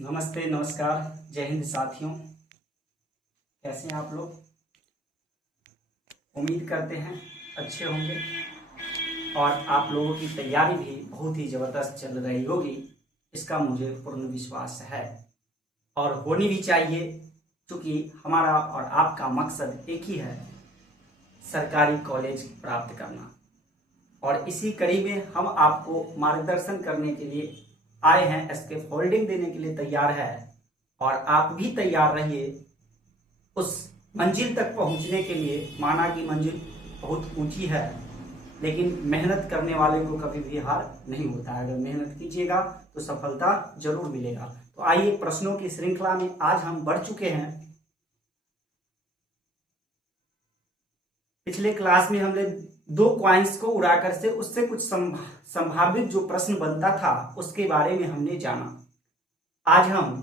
नमस्ते, नमस्कार, जय हिंद साथियों। कैसे हैं आप लोग? उम्मीद करते हैं अच्छे होंगे और आप लोगों की तैयारी भी बहुत ही ज़बरदस्त चल रही होगी, इसका मुझे पूर्ण विश्वास है और होनी भी चाहिए, क्योंकि हमारा और आपका मकसद एक ही है, सरकारी कॉलेज प्राप्त करना। और इसी कड़ी में हम आपको मार्गदर्शन करने के लिए आए हैं, स्कैफोल्डिंग देने के लिए तैयार है और आप भी तैयार रहिए उस मंजिल तक पहुंचने के लिए। माना कि मंजिल बहुत ऊंची है, लेकिन मेहनत करने वाले को कभी भी हार नहीं होता है। अगर मेहनत कीजिएगा तो सफलता जरूर मिलेगा। तो आइए, प्रश्नों की श्रृंखला में आज हम बढ़ चुके हैं। पिछले क्लास में हमने 2 कॉइन्स को उड़ाकर से उससे कुछ संभावित जो प्रश्न बनता था उसके बारे में हमने जाना। आज हम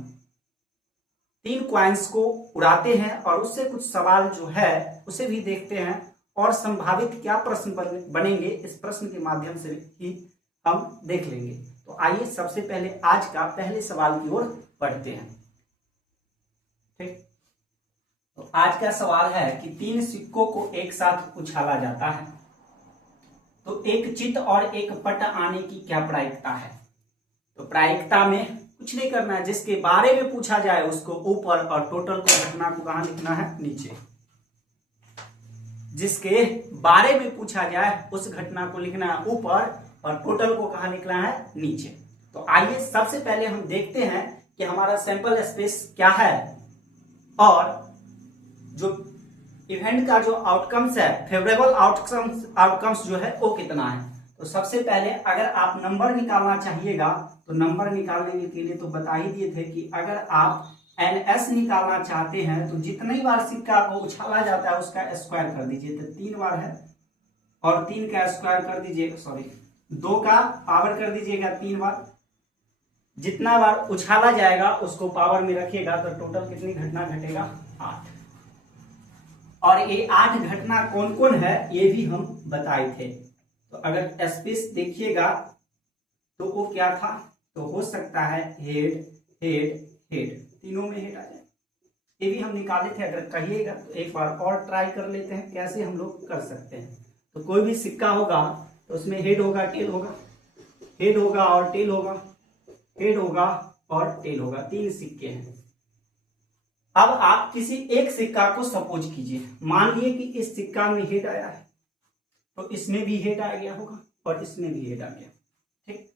3 कॉइन्स को उड़ाते हैं और उससे कुछ सवाल जो है उसे भी देखते हैं और संभावित क्या प्रश्न बनेंगे, इस प्रश्न के माध्यम से ही हम देख लेंगे। तो आइए सबसे पहले आज का पहले सवाल की ओर बढ़ते हैं। ठीक, तो आज का सवाल है कि 3 सिक्कों को एक साथ उछाला जाता है तो एक चित और एक पट आने की क्या प्रायिकता है? तो प्रायिकता में कुछ नहीं करना है, जिसके बारे में पूछा जाए उसको ऊपर और टोटल को घटना को कहां लिखना है? नीचे। जिसके बारे में पूछा जाए उस घटना को लिखना है ऊपर और टोटल को कहां लिखना है? नीचे। तो आइए सबसे पहले हम देखते हैं कि हमारा सैंपल स्पेस क्या है और जो इवेंट का जो आउटकम्स है, फेवरेबल आउटकम्स जो है वो कितना है। तो सबसे पहले अगर आप नंबर निकालना चाहिएगा तो नंबर निकालने के लिए तो बता ही दिए थे कि अगर आप NS निकालना चाहते हैं तो जितनी बार सिक्का को उछाला जाता है उसका स्क्वायर कर दीजिए। तो 3 बार है और 3 का स्क्वायर कर दीजिए, 2 का पावर कर दीजिएगा 3 बार। जितना बार उछाला जाएगा उसको पावर में रखिएगा तो टोटल कितनी घटना घटेगा? 8। और ये 8 घटना कौन कौन है ये भी हम बताए थे। तो अगर स्पेस देखिएगा तो वो क्या था? तो हो सकता है हेड हेड हेड, तीनों में हेड आ जाए। ये भी हम निकाले थे। अगर कहिएगा तो एक बार और ट्राई कर लेते हैं कैसे हम लोग कर सकते हैं। तो कोई भी सिक्का होगा तो उसमें हेड होगा, टेल होगा, हेड होगा और टेल होगा, हेड होगा और टेल होगा। 3 सिक्के हैं। अब आप किसी एक सिक्का को सपोज कीजिए, मान लिए कि इस सिक्का में हेड आया है तो इसमें भी हेड आ गया होगा और इसमें भी हेड आ गया। ठीक,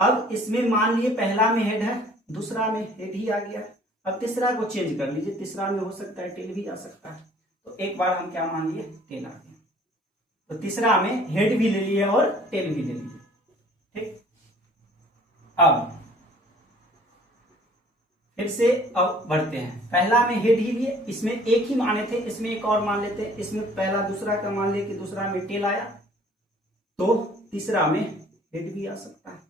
अब इसमें मान लिए पहला में हेड है, दूसरा में हेड ही आ गया। अब तीसरा को चेंज कर लीजिए, तीसरा में हो सकता है टेल भी आ सकता है। तो एक बार हम क्या मान लिए? टेल आ गया। तो तीसरा में हेड भी ले लिए और टेल भी ले लिए। ठीक, अब फिर से अब बढ़ते हैं। पहला में हेड ही लिए, इसमें एक ही माने थे, इसमें एक और मान लेते हैं। इसमें पहला दूसरा का मान ले कि दूसरा में टेल आया तो तीसरा में हेड भी आ सकता है।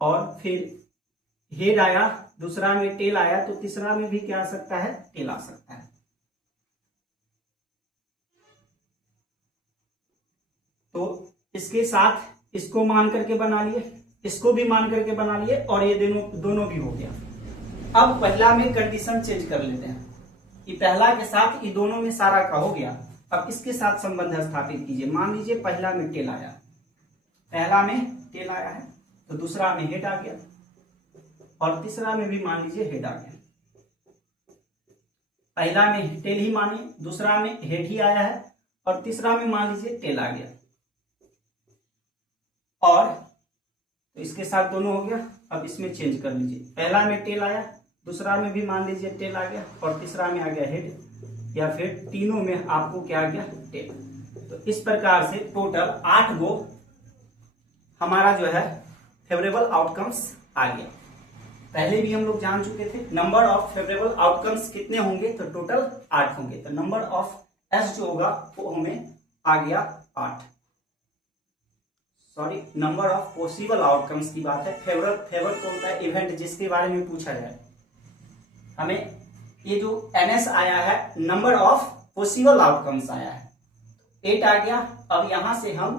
और फिर हेड आया, दूसरा में टेल आया तो तीसरा में भी क्या आ सकता है? टेल आ सकता है। तो इसके साथ इसको मान करके बना लिए, इसको भी मान करके बना लिए और ये दोनों भी हो गया। अब पहला में कंडीशन चेंज कर लेते हैं कि पहला के साथ ये दोनों में सारा का हो गया। अब इसके साथ संबंध स्थापित कीजिए। मान लीजिए पहला में टेल आया, पहला में टेल आया है तो दूसरा में हेड आ गया और तीसरा में भी मान लीजिए हेड आ गया। पहला में टेल ही मानिए, दूसरा में हेड ही आया है और तीसरा में मान लीजिए टेल आ गया। और तो इसके साथ दोनों हो गया। अब इसमें चेंज कर लीजिए, पहला में टेल आया, दूसरा में भी मान लीजिए टेल आ गया और तीसरा में आ गया हेड, या फिर तीनों में आपको क्या आ गया? टेल। तो इस प्रकार से टोटल 8 गो हमारा जो है फेवरेबल आउटकम्स आ गया। पहले भी हम लोग जान चुके थे नंबर ऑफ फेवरेबल आउटकम्स कितने होंगे, तो टोटल 8 होंगे। तो नंबर ऑफ एस जो होगा वो हमें आ गया 8। नंबर ऑफ पॉसिबल आउटकम्स की बात है। फेवर तो होता है इवेंट जिसके बारे में पूछा जाए। हमें ये जो NS आया है नंबर ऑफ पॉसिबल आउटकम्स आया है, 8 आ गया। अब यहां से हम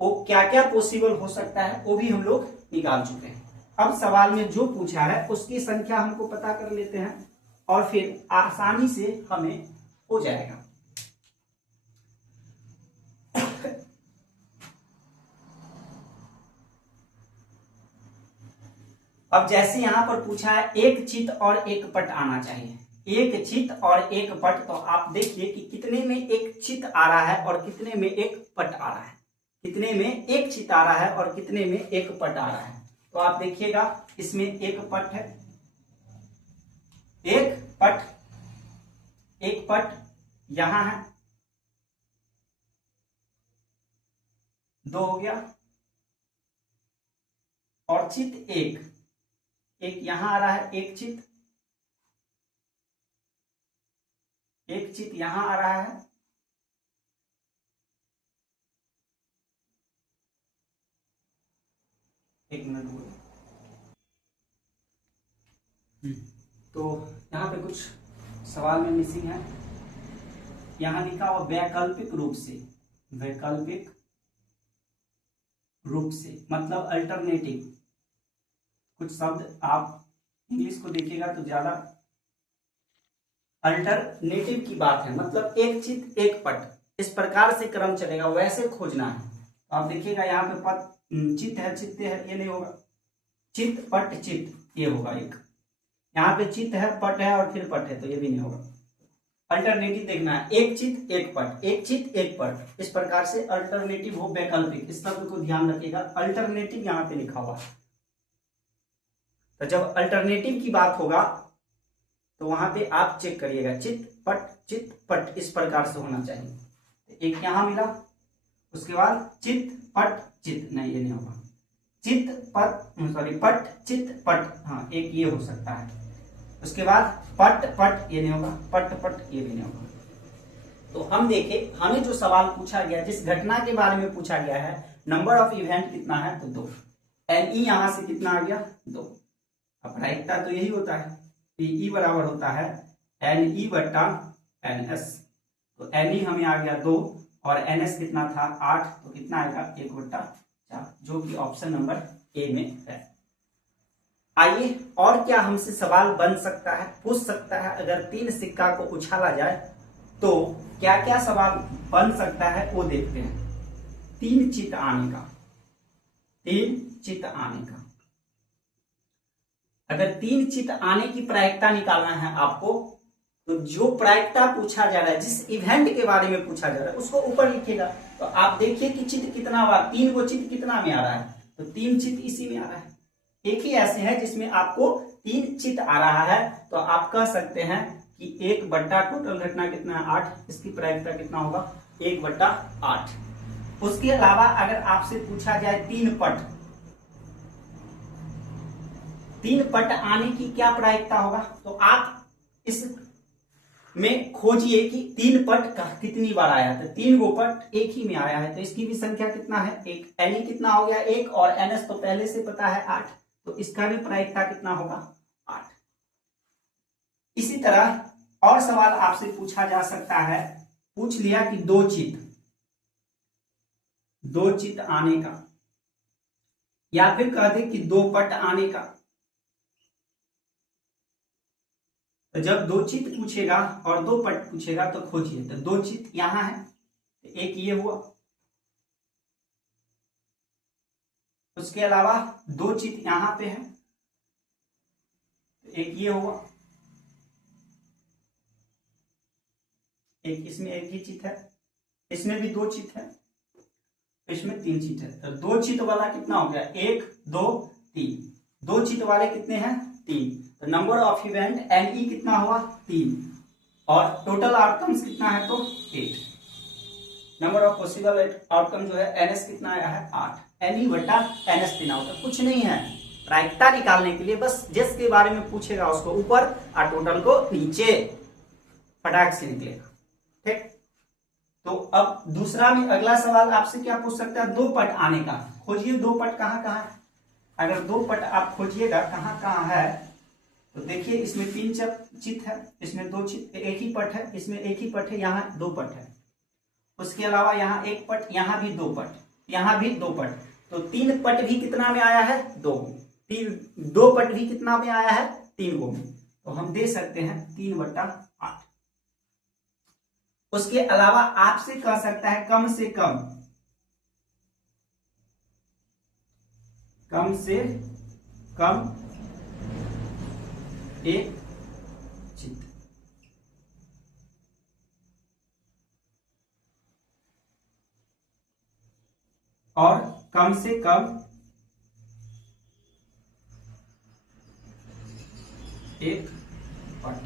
वो क्या क्या पॉसिबल हो सकता है वो भी हम लोग निकाल चुके हैं। अब सवाल में जो पूछा है उसकी संख्या हमको पता कर लेते हैं और फिर आसानी से हमें हो जाएगा। अब जैसे यहां पर पूछा है एक चित और एक पट आना चाहिए, एक चित और एक पट, तो आप देखिए कि कितने में एक चित आ रहा है और कितने में एक पट आ रहा है, कितने में एक चित आ रहा है और कितने में एक पट आ रहा है। तो आप देखिएगा इसमें एक पट है, एक पट यहां है, दो हो गया, और चित एक यहां आ रहा है, एक चित यहां आ रहा है, एक मिनट बोलो। तो यहाँ पे कुछ सवाल में मिसिंग है, यहां लिखा हुआ वैकल्पिक रूप से, वैकल्पिक रूप से मतलब अल्टरनेटिव। कुछ शब्द आप इंग्लिश को देखिएगा तो ज्यादा अल्टरनेटिव की बात है, मतलब एक चित एक पट, इस प्रकार से क्रम चलेगा, वैसे खोजना है। तो आप देखिएगा यहाँ पे पट चित है, चित्त है, ये नहीं होगा, चित पट चित ये होगा एक, यहाँ पे चित है पट है और फिर पट है, तो ये भी नहीं होगा। अल्टरनेटिव देखना है, एक चित एक पट, एक चित एक पट, इस प्रकार से अल्टरनेटिव हो, वैकल्पिक, इस शब्द को ध्यान रखिएगा, अल्टरनेटिव यहाँ पे लिखा हुआ है। तो जब अल्टरनेटिव की बात होगा तो वहां पे आप चेक करिएगा, चित पट इस प्रकार से होना चाहिए। एक यहां मिला, उसके बाद चित पट चित, नहीं ये नहीं होगा, चित पट चित पट, हाँ एक ये हो सकता है। उसके बाद पट ये नहीं होगा, पट ये भी नहीं होगा। तो हम देखें हमें जो सवाल पूछा गया, जिस घटना के बारे में पूछा गया है, नंबर ऑफ इवेंट कितना है, तो 2, NE यहां से कितना आ गया, 2। अब प्रायिकता तो यही होता है, PE बराबर होता है NE बट्टा NS, तो NE हमें आ गया 2 और NS कितना था 8, तो कितना आएगा 1/4, जो कि ऑप्शन नंबर ए में है। आइए और क्या हमसे सवाल बन सकता है, पूछ सकता है, अगर 3 सिक्का को उछाला जाए तो क्या क्या सवाल बन सकता है वो देखते हैं। 3 चित आने का, 3 चित आने का, अगर 3 चित आने की प्रायिकता निकालना है आपको, तो जो प्रायिकता पूछा जा रहा है, जिस इवेंट के बारे में पूछा जा रहा है, उसको ऊपर लिखिएगा। तो आप देखिए कि चित कितना हुआ, 3 को चित कितना में आ रहा है, तो 3 चित इसी में आ रहा है। एक ही ऐसे है जिसमें आपको 3 चित आ रहा है, तो आप कह सकते हैं कि 1/, टोटल घटना कितना है 8, इसकी प्रायिकता कितना होगा 1/8। उसके अलावा अगर आपसे पूछा जाए 3 पट आने की क्या प्रायिकता होगा, तो आप इस में खोजिए कि 3 पट का कितनी बार आया, तो 3 गो पट एक ही में आया है, तो इसकी भी संख्या कितना है 1, NE कितना हो गया 1 और NS तो पहले से पता है 8, तो इसका भी प्रायिकता कितना होगा 8। इसी तरह और सवाल आपसे पूछा जा सकता है, पूछ लिया कि 2 चित आने का, या फिर कह दे कि 2 पट आने का। तो जब 2 चित पूछेगा और 2 पट पूछेगा तो खोजिए, तो 2 चित यहां है, तो एक ये हुआ, उसके अलावा 2 चित यहां पे है, तो एक ये हुआ, एक इसमें एक ही चित है, इसमें भी 2 चित है, इसमें 3 चित है, तो 2 चित वाला कितना हो गया 1 2 3, 2 चित वाले कितने हैं 3, तो नंबर ऑफ इवेंट NE कितना हुआ 3 और टोटल आउटकम्स कितना है तो 8। नंबर ऑफ पॉसिबल आउटकम जो है NS कितना आया है 8, NE बटा NS देना होगा, कुछ नहीं है। प्रायिकता निकालने के लिए बस जिसके बारे में पूछेगा उसको ऊपर और टोटल को नीचे, फटाक से निकलेगा। ठीक, तो अब दूसरा में अगला सवाल आपसे क्या पूछ सकता है, 2 पट आने का, खोजिए 2 पट कहां कहां है। अगर 2 पट आप खोजिएगा कहां कहां है, तो देखिए इसमें 3 चित है, इसमें 2 चित, एक ही पट है, इसमें एक ही पट है, यहाँ 2 पट है, उसके अलावा यहाँ 1 पट, यहाँ भी 2 पट, यहाँ भी 2 पट, तो 3 पट भी कितना में आया है 2, 2 पट भी कितना में आया है 3 गो में, तो हम दे सकते हैं 3/8। उसके अलावा आपसे कह सकता है कम से कम एक चित्र, और कम से कम एक पट।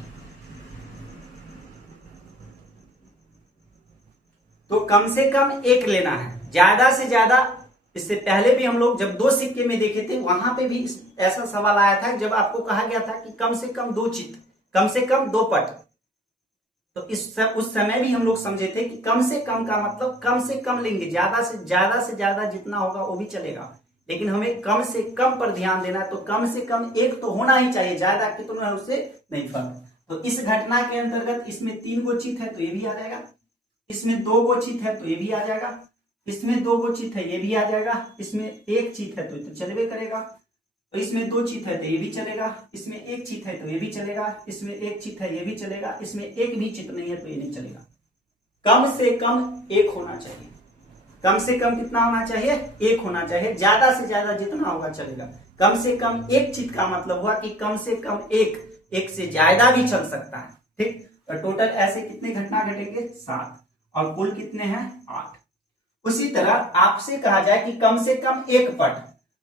तो कम से कम एक लेना है, ज्यादा से ज्यादा। इससे पहले भी हम लोग जब 2 सिक्के में देखे थे, वहां पे भी ऐसा सवाल आया था, जब आपको कहा गया था कि कम से कम 2 चित्र, कम से कम 2 पट। तो उस समय भी हम लोग समझे थे कि कम से कम का मतलब कम से कम लेंगे, ज्यादा से ज्यादा जितना होगा वो भी चलेगा, लेकिन हमें कम से कम पर ध्यान देना है। तो कम से कम एक तो होना ही चाहिए, ज्यादा कितना है उससे नहीं फर्क। तो इस घटना के अंतर्गत इसमें 3 गो चित्र है तो ये भी आ जाएगा, इसमें 2 गो चित्र है तो ये भी आ जाएगा, इसमें 2 गो चित्र है ये भी आ जाएगा, इसमें 1 चित्र है तो चलवे करेगा, तो इसमें 2 चित्र है तो ये भी चलेगा, इसमें 1 चित्र है तो ये भी चलेगा, इसमें 1 चित्र है ये भी चलेगा, इसमें 1 भी चित्र नहीं है तो ये नहीं चलेगा। कम से कम 1 होना चाहिए, कम से कम कितना होना चाहिए 1 होना चाहिए, ज्यादा से ज्यादा जितना होगा चलेगा। कम से कम 1 चित्र का मतलब हुआ कि कम से कम एक से ज्यादा भी चल सकता है, ठीक। तो टोटल ऐसे कितने घटना घटेंगे 7, और कुल कितने हैं 8। उसी तरह आपसे कहा जाए कि कम से कम 1 पट,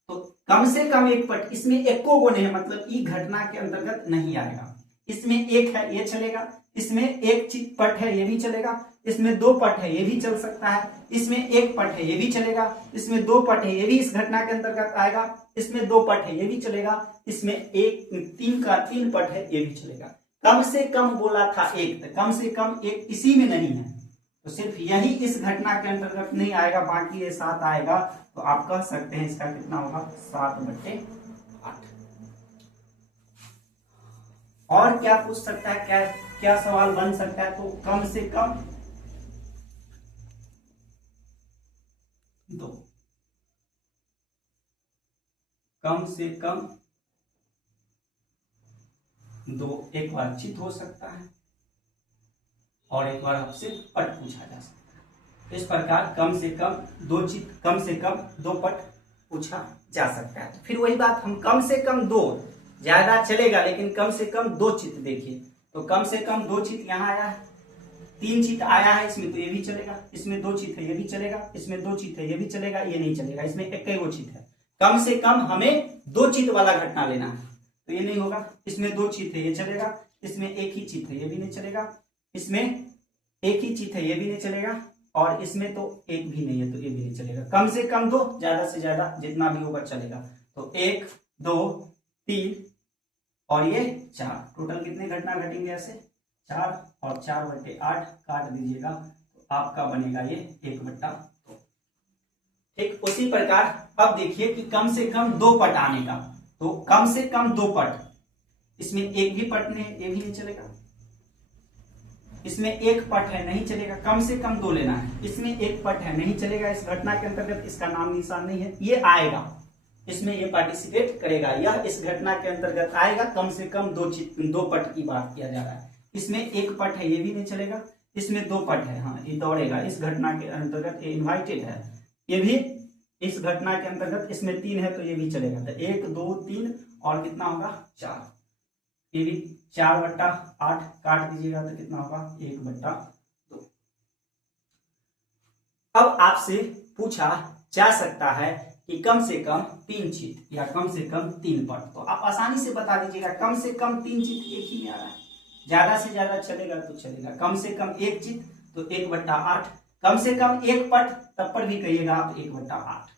तो कम से कम 1 पट, इसमें एको गो नहीं है, मतलब ई घटना के अंतर्गत नहीं आएगा। इसमें 1 है ये चलेगा, इसमें 1 पट है ये भी चलेगा, इसमें 2 पट है ये भी चल सकता है, इसमें 1 पट है ये भी चलेगा, इसमें 2 पट है ये भी इस घटना के अंतर्गत आएगा, इसमें 2 पट है ये भी चलेगा, इसमें 3 पट है ये भी चलेगा। कम से कम बोला था 1, तो कम से कम 1 इसी में नहीं है, तो सिर्फ यही इस घटना के अंतर्गत नहीं आएगा, बाकी ये 7 आएगा। तो आप कह सकते हैं इसका कितना होगा 7/8। और क्या पूछ सकता है, क्या सवाल बन सकता है, तो कम से कम 2, कम से कम 2 एक बार चित्र हो सकता है और एक बार आपसे पट पूछा जा सकता है। इस प्रकार कम से कम 2 चित्र, कम से कम 2 पट पूछा जा सकता है। तो फिर वही बात, हम कम से कम 2, ज्यादा चलेगा लेकिन कम से कम 2 चित्र देखिए, तो कम से कम 2 चित्र यहाँ आया है, 3 चित्र आया है इसमें तो ये भी चलेगा, इसमें 2 चित्र है ये भी चलेगा, इसमें 2 चित्र है ये भी चलेगा, ये नहीं चलेगा, इसमें 1 चित्र है। कम से कम हमें 2 चित्र वाला घटना लेना है, तो ये नहीं होगा, इसमें 2 चित्र है ये चलेगा, इसमें 1 ही चित्र है ये भी नहीं चलेगा, इसमें 1 ही चित्र है ये भी नहीं चलेगा, और इसमें तो 1 भी नहीं है तो ये भी नहीं चलेगा। कम से कम 2, ज्यादा से ज्यादा जितना भी होगा चलेगा। तो 1 2 3 और ये 4, टोटल कितने घटना घटेंगे ऐसे 4, और 4/8 काट दीजिएगा तो आपका बनेगा ये 1/2। ठीक, उसी प्रकार अब देखिए कि कम से कम 2 पट आने का, तो कम से कम 2 पट, इसमें 1 भी पट नहीं, ये भी नहीं चलेगा, इसमें 1 पट है नहीं चलेगा, कम से कम 2 लेना है, इसमें 1 पट है नहीं चलेगा, इस घटना के अंतर्गत इसका नाम निशान नहीं है, ये आएगा, इसमें ये पार्टिसिपेट करेगा, यह इस घटना के अंतर्गत आएगा। कम से कम 2 पट की बात किया जा रहा है, इसमें 1 पट है ये भी नहीं चलेगा, इसमें 2 पट है, हाँ ये दौड़ेगा, इस घटना के अंतर्गत ये इन्वाइटेड है, ये भी इस घटना के अंतर्गत, इसमें 3 है तो ये भी चलेगा, तो 1 2 3 और कितना होगा 4, ये भी 4/8 काट दीजिएगा तो कितना होगा 1/2। अब आपसे पूछा जा सकता है कि कम से कम 3 चित्र या कम से कम 3 पट, तो आप आसानी से बता दीजिएगा, कम से कम 3 चित्र एक ही में आ रहा है, ज्यादा से ज्यादा चलेगा तो चलेगा, कम से कम 1 चित्र तो 1/8, कम से कम 1 पट तब पर भी कहिएगा आप 1/8।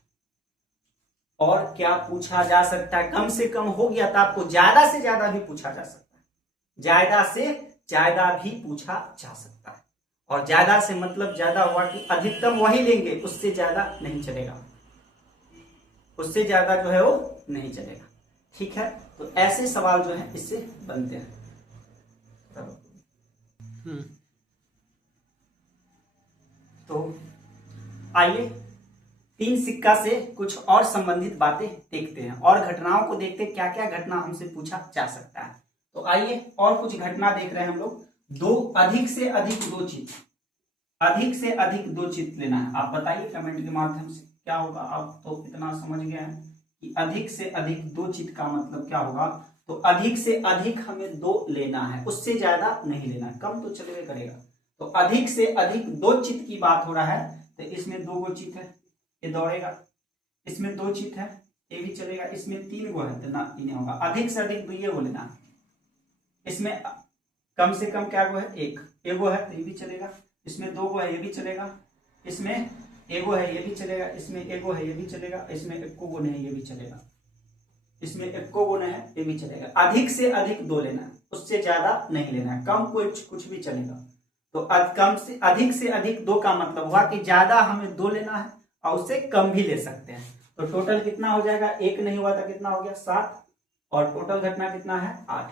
और क्या पूछा जा सकता है, कम से कम हो गया तो आपको ज्यादा से ज्यादा भी पूछा जा सकता है, ज्यादा से ज्यादा भी पूछा जा सकता है, और ज्यादा से मतलब ज्यादा हुआ कि अधिकतम वही लेंगे, उससे ज्यादा नहीं चलेगा, उससे ज्यादा जो है वो नहीं चलेगा। ठीक है, तो ऐसे सवाल जो है इससे बनते हैं। तो आइए तीन सिक्का से कुछ और संबंधित बातें देखते हैं और घटनाओं को देखते हैं, क्या क्या घटना हमसे पूछा जा सकता है। तो आइए और कुछ घटना देख रहे हैं हम लोग। अधिक से अधिक दो चित्र, अधिक से अधिक दो चित्र लेना है। आप बताइए कमेंट के माध्यम से क्या होगा। आप तो इतना समझ गए हैं कि अधिक से अधिक दो चित्र का मतलब क्या होगा। तो अधिक से अधिक हमें दो लेना है, उससे ज्यादा नहीं लेना है, कम तो चलेगा करेगा। तो अधिक से अधिक दो चित्र की बात हो रहा है, तो इसमें दो गो चित्र है, ये दौड़ेगा। इसमें दो चित्र है, ये भी चलेगा। इसमें तीन गो है, तो ना तीन होगा। अधिक से अधिक दो ये गो लेना है। इसमें कम से कम क्या गो है, एक गो है, तो ये भी चलेगा। इसमें दो गो है, ये भी चलेगा। इसमें एगो है, ये भी चलेगा। इसमें एगो है, ये भी चलेगा। इसमें एको गुण है, ये भी चलेगा। इसमें एको गुण है, ये भी चलेगा। अधिक से अधिक दो लेना है, उससे ज्यादा नहीं लेना है। कम कुछ भी चलेगा। तो कम से अधिक दो का मतलब हुआ कि ज्यादा हमें दो लेना है और उससे कम भी ले सकते हैं। तो टोटल कितना हो जाएगा, एक नहीं हुआ था, कितना हो गया 7, और टोटल घटना कितना है 8।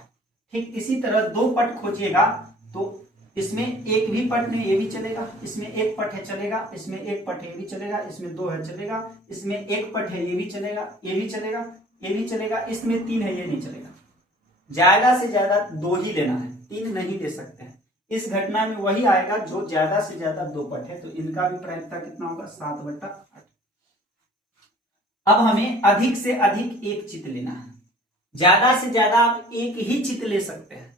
ठीक इसी तरह दो पट खोजिएगा, तो इसमें एक भी पट नहीं, ये भी चलेगा। इसमें एक पट है, चलेगा। इसमें एक पट है, ये भी चलेगा। इसमें दो है, चलेगा। इसमें एक पट है, ये भी चलेगा, ये भी चलेगा, ये भी चलेगा। इसमें तीन है, ये नहीं चलेगा। ज्यादा से ज्यादा दो ही लेना है, तीन नहीं ले सकते हैं। इस घटना में वही आएगा जो ज्यादा से ज्यादा दो पट है, तो इनका भी प्रायिकता कितना होगा 7/8। अब हमें अधिक से अधिक एक चित्र लेना है। ज्यादा से ज्यादा आप एक ही चित्र ले सकते हैं,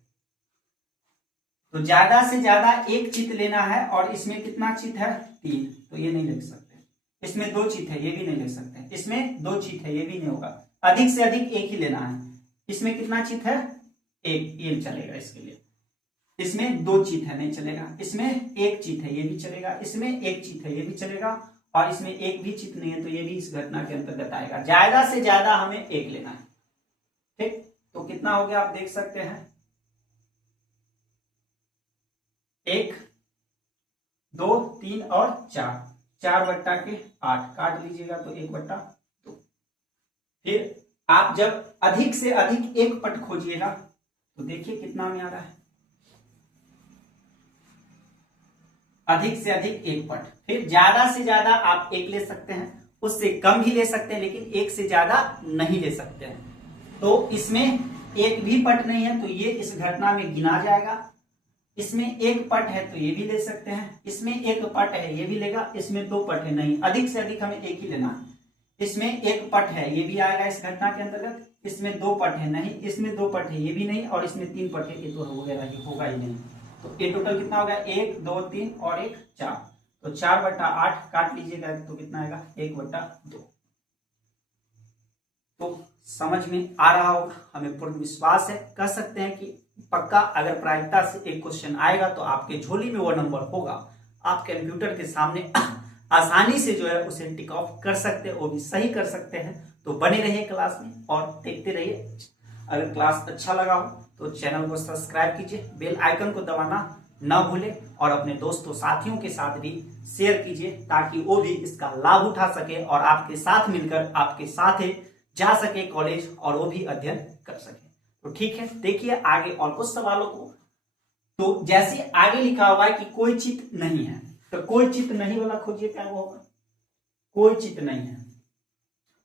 तो ज्यादा से ज्यादा एक चित्र लेना है। और इसमें कितना चित्र है 3, तो ये नहीं लिख सकते। इसमें दो चित्र है, ये भी नहीं लिख सकते। इसमें दो चित्र है, ये भी नहीं होगा। अधिक से अधिक एक ही लेना है। इसमें कितना चित्र है, एक, ये चलेगा इसके लिए। इसमें दो चित्र है, नहीं चलेगा। इसमें एक चित्र है, ये भी चलेगा। इसमें एक चित्र है, ये भी चलेगा। और इसमें एक भी चित्र नहीं है, तो ये भी इस घटना के अंतर्गत आएगा। ज्यादा से ज्यादा हमें एक लेना है। ठीक, तो कितना हो गया आप देख सकते हैं, 1, 2, 3 और 4, 4/8 काट लीजिएगा तो 1/2। फिर आप जब अधिक से अधिक एक पट खोजिएगा, तो देखिए कितना में आ रहा है, अधिक से अधिक एक पट। फिर ज्यादा से ज्यादा आप एक ले सकते हैं, उससे कम भी ले सकते हैं, लेकिन एक से ज्यादा नहीं ले सकते हैं। तो इसमें एक भी पट नहीं है, तो ये इस घटना में गिना जाएगा। इसमें एक पट है, तो ये भी ले सकते हैं। इसमें एक पट है, ये भी लेगा। इसमें दो पट है, नहीं, अधिक से अधिक हमें एक ही लेना है। इसमें एक पट है, ये भी आएगा इस घटना के अंतर्गत। इसमें दो पट है, नहीं। इसमें दो पट है, ये भी नहीं। और इसमें तीन पट है, ये तो वगैरह ही होगा ही नहीं। तो ये टोटल कितना हो गया, 1, 2, 3 और 1, 4। तो 4/8 काट लीजिएगा तो कितना आएगा 1/2। तो समझ में आ रहा होगा, हमें पूर्ण विश्वास है। कह सकते हैं कि पक्का अगर प्रायिकता से एक क्वेश्चन आएगा तो आपके झोली में वो नंबर होगा। आप कंप्यूटर के सामने आसानी से जो है उसे टिक ऑफ कर सकते हैं, वो भी सही कर सकते हैं। तो बने रहिए क्लास में और देखते रहिए। अगर क्लास अच्छा लगा हो तो चैनल को सब्सक्राइब कीजिए, बेल आइकन को दबाना न भूले और अपने दोस्तों साथियों के साथ भी शेयर कीजिए, ताकि वो भी इसका लाभ उठा सके और आपके साथ मिलकर आपके साथ जा सके कॉलेज और वो भी अध्ययन कर सके। तो ठीक है, देखिए आगे और कुछ सवालों को। तो जैसे आगे लिखा हुआ है कि कोई चित्र नहीं है, तो कोई चित्र नहीं वाला खोजिए, क्या वो होगा, कोई चित्र नहीं है,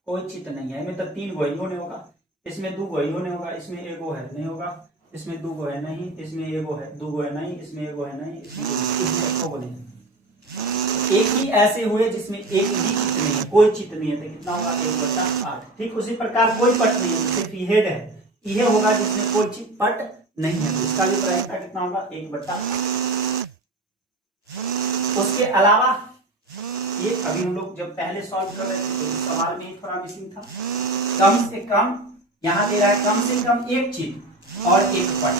कोई चित्र नहीं है। इसमें तो 3 गो नहीं होगा। इसमें 2 गो नहीं होगा। इसमें एगो है, नहीं होगा। इसमें 2 गो है, नहीं। इसमें एगो है, 2 गो है, नहीं। इसमें एगो है, नहीं। इसमें एगो नहीं। एक ही ऐसे हुए जिसमें एक भी चित्र नहीं है, कोई चित्र नहीं है, तो कितना होगा 1/8। ठीक उसी प्रकार कोई पट नहीं है, जैसे हेड है, यह होगा जिसमें कोई चित्र पट नहीं है, तो इसका भी प्रायिकता कितना होगा 1/8। उसके अलावा ये अभी हम लोग जब पहले सॉल्व कर रहे थे तो सवाल में थोड़ा मिसिंग था। कम से कम यहां दे रहा है, कम से कम एक चित्र और एक पट।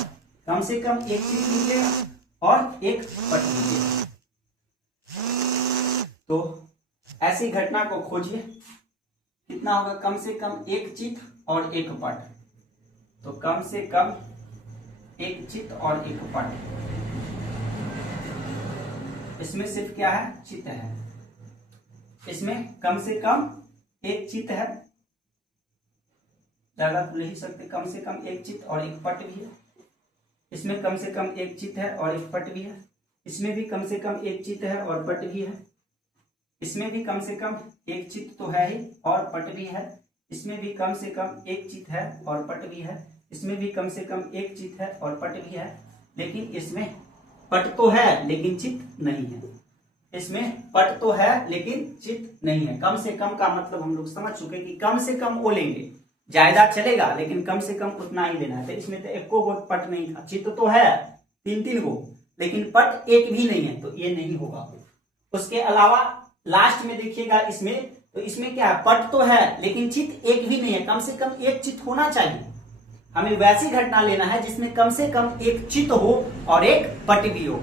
कम से कम एक चित्र लीजिएगा और एक पट लीजिएगा। तो ऐसी घटना को खोजिए, कितना होगा, कम से कम एक चित्र और एक पट। तो कम से कम एक चित्र और एक पट, इसमें सिर्फ क्या है, चित्र है। इसमें कम से कम एक चित्र है, ज्यादा तो नहीं सकते, कम से कम एक चित्र और एक पट भी है। इसमें कम से कम एक चित्र है और एक पट भी है। इसमें भी कम से कम एक चित्र है और पट भी है। इसमें भी कम से कम एक चित्त तो है ही और पट भी है, इसमें भी कम से कम एक चित्त है और पट भी है, इसमें भी कम से कम एक चित्त है और पट भी है, लेकिन इसमें पट तो है लेकिन चित्त नहीं है। इसमें पट तो है लेकिन चित्त नहीं है। कम से कम का मतलब हम लोग समझ चुके कि कम से कम वो लेंगे, ज्यादा चलेगा लेकिन कम से कम उतना ही लेना है। तो इसमें तो एको गो पट नहीं था, चित्त तो है 3-3 गो लेकिन पट एक भी नहीं है, तो ये नहीं होगा। उसके अलावा लास्ट में देखिएगा इसमें, तो इसमें क्या है, पट तो है लेकिन चित्त एक भी नहीं है। कम से कम एक चित्त होना चाहिए। हमें वैसी घटना लेना है जिसमें कम से कम एक चित्त हो और एक पट भी हो।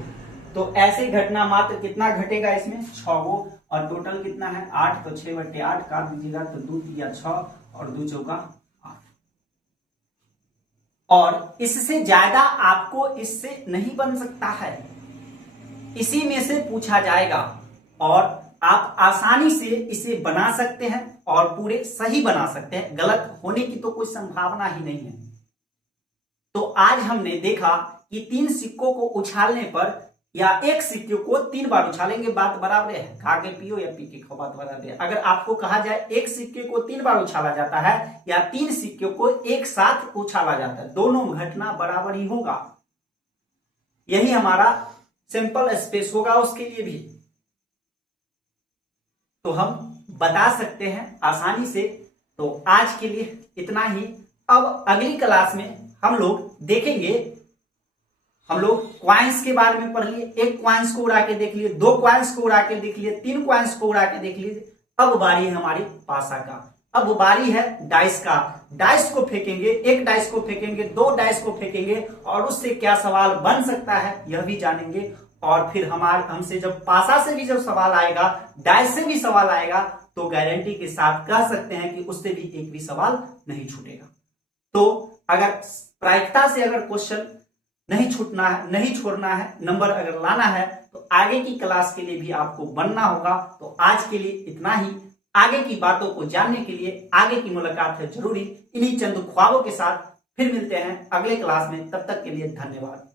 तो ऐसी घटना मात्र कितना घटेगा इसमें, 6 गो, और टोटल कितना है 8, तो 6/8 काट दीजिएगा तो 2 तिया 6 और 2 चौका 8। और इससे ज्यादा आपको इससे नहीं बन सकता है, इसी में से पूछा जाएगा और आप आसानी से इसे बना सकते हैं और पूरे सही बना सकते हैं, गलत होने की तो कोई संभावना ही नहीं है। तो आज हमने देखा कि 3 सिक्कों को उछालने पर या एक सिक्के को 3 बार उछालेंगे, बात बराबर है, खा के पियो या पी के खाओ, बात बराबर है। अगर आपको कहा जाए एक सिक्के को 3 बार उछाला जाता है या 3 सिक्के को एक साथ उछाला जाता है, दोनों घटना बराबर ही होगा। यही हमारा सिंपल स्पेस होगा उसके लिए भी, तो हम बता सकते हैं आसानी से। तो आज के लिए इतना ही। अब अगली क्लास में हम लोग देखेंगे, हम लोग क्वाइंस के बारे में पढ़ लिए, एक क्वाइंस को उड़ा के देख लिए, 2 क्वाइंस को उड़ा के देख लिए, 3 क्वाइंस को उड़ा के देख लिए। अब बारी है हमारी पासा का, अब बारी है डाइस का। डाइस को फेंकेंगे, एक डाइस को फेंकेंगे, 2 डाइस को फेंकेंगे और उससे क्या सवाल बन सकता है यह भी जानेंगे। और फिर हमसे जब पासा से भी जब सवाल आएगा, डाइस से भी सवाल आएगा, तो गारंटी के साथ कह सकते हैं कि उससे भी एक भी सवाल नहीं छूटेगा। तो अगर प्रायिकता से अगर क्वेश्चन नहीं छूटना है, नहीं छोड़ना है, नंबर अगर लाना है, तो आगे की क्लास के लिए भी आपको बनना होगा। तो आज के लिए इतना ही। आगे की बातों को जानने के लिए आगे की मुलाकात है जरूरी। इन्हीं चंद ख्वाबों के साथ फिर मिलते हैं अगले क्लास में, तब तक के लिए धन्यवाद।